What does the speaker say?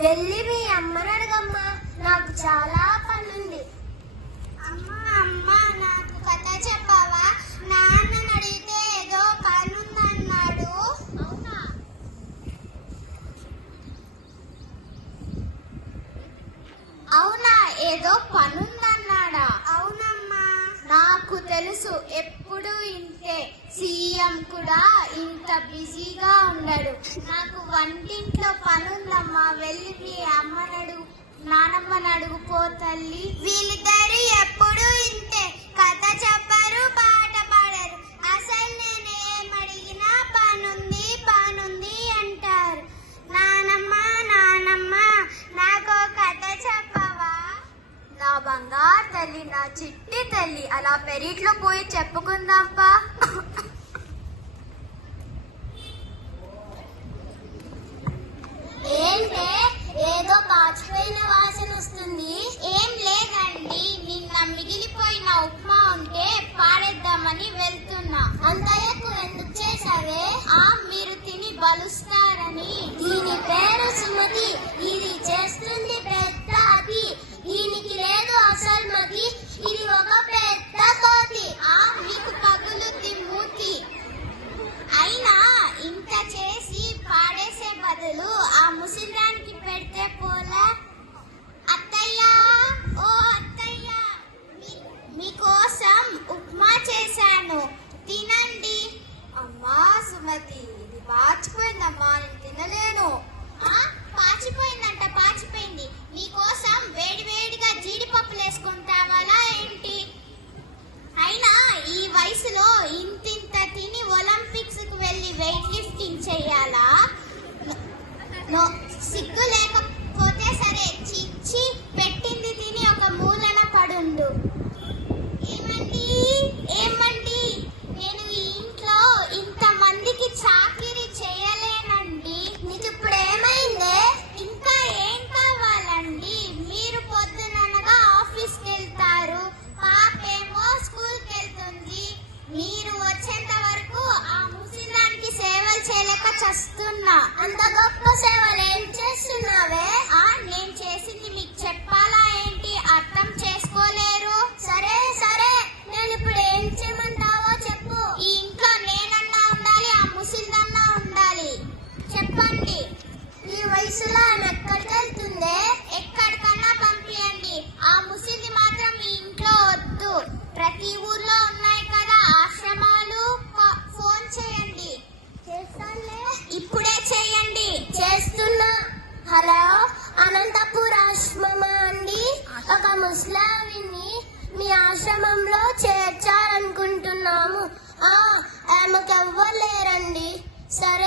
వెళ్ళి మీ అమ్మని అడగమ్మా, నాకు చాలా పనుంది. అమ్మా అమ్మా, నాకు కథ చెప్పావా? నాన్నని అడిగితే ఏదో పనుందన్నాడు. అవునా? అవునా, ఏదో పనుందన్నాడా? అవునమ్మా. నాకు తెలుసు, ఎప్పుడు ఇంతే. సీఎం కూడా ఇంత బిజీగా ఉండడు. నాకు వంటింట్లో పనుందమ్మా, వెళ్ళి మీ అమ్మనడు నానమ్మని అడుగుపో తల్లి. వీళ్ళిద్దరు ఎప్పుడు ఇంతే, కథ చెప్పరు, పాట పాడరు. అసలు నేనేమడిగినా పనుంది పనుంది అంటారు. నానమ్మ నానమ్మ, నాకు కథ చెప్పవా? నా బంగారు తల్లి, నా చిట్టి తల్లి, అలా పెరిట్లో పోయి చెప్పుకుందాంపా. ఏంటే ఏదో పాచిపోయిన వాసన వస్తుంది? ఏం లేదండి, నిన్న మిగిలిపోయిన ఉప్మా ఉంటే పాడేద్దామని వెళ్తున్నా. అంత ఎక్కువ ఎందుకు చేసావే? మీరు తిని బలుస్తారని. దీని పేరు సుమతి, ఇది చేస్తుంది పెద్ద అతి. దీనికి లేదు అసలు మతి, ఇది ఒక పెద్ద కోతి. మీకు పగులుద్ది మూతి. అయినా ఇంత చేసి పాడేసే బదులు ఆ ముసిరానికి పెడితే పోలే. అత్తయ్య, ఓ అత్తయ్య, మీకోసం ఉప్మా చేశాను, తినండి. అమ్మా సుమతి, ఇది పాచిపోయిందమ్మా, నేను తినలేను. పాచిపోయిందంట, పాచిపోయింది. మీకోసం వేడివేడిగా జీడిపప్పులు వేసుకుంటావాలా ఏంటి? అయినా ఈ వయసులో ఇంతింత తిని ఒలింపిక్స్ కు వెళ్ళి వెయిట్ లిఫ్టింగ్ చెయ్యాలా? సిగ్గు లేకపోతే సరే, చిచ్చి పెట్టింది తిని ఒక మూలన పడుండు. ఏమండి ఏమండి, నేను ఈ ఇంట్లో ఇంత మందికి చాకిరీ చేయలేనండి. నీకు ఇప్పుడు ఏమైందే? ఇంకా ఏం కావాలండి? మీరు పొద్దుననగా ఆఫీస్కి వెళ్తారు, పాపేమో స్కూల్కి వెళ్తుంది. మీరు వచ్చేంత వరకు ఆ ముసిదానికి సేవలు చేయలేక చస్తున్నా. అంత గొప్ప సేవలు ఏం చేస్తున్నావే? నేను చేసింది మీకు చెప్పాలా ఏంటి? అర్థం చేసుకోలేరు. సరే సరే, నేను ఇప్పుడు ఏం చేయమంటావో చెప్పు. ఈ ఇంట్లో నేనన్నా ఉండాలి, ఆ ముసిదన్నా ఉండాలి. చెప్పండి. ఈ వయసులో ఆమె ఎక్కడికి వెళ్తుందే? ఎక్కడికన్నా పంపియండి, ఆ ముసిది మాత్రం ఈ ఇంట్లో వద్దు. ప్రతి ఊర్లో ఉన్నాయి కదా ఆశ్రమాలు, ఫోన్ చేయండి. చేస్తానులే, ఇప్పుడే చేయండి. చేస్తున్నా. హలో, అనంతపూర్ ఆశ్రమమా అండి? ఒక ముస్లావిని మీ ఆశ్రమంలో చేర్చాలనుకుంటున్నాము. ఆమెకు ఎవ్వరు లేరండి. సరే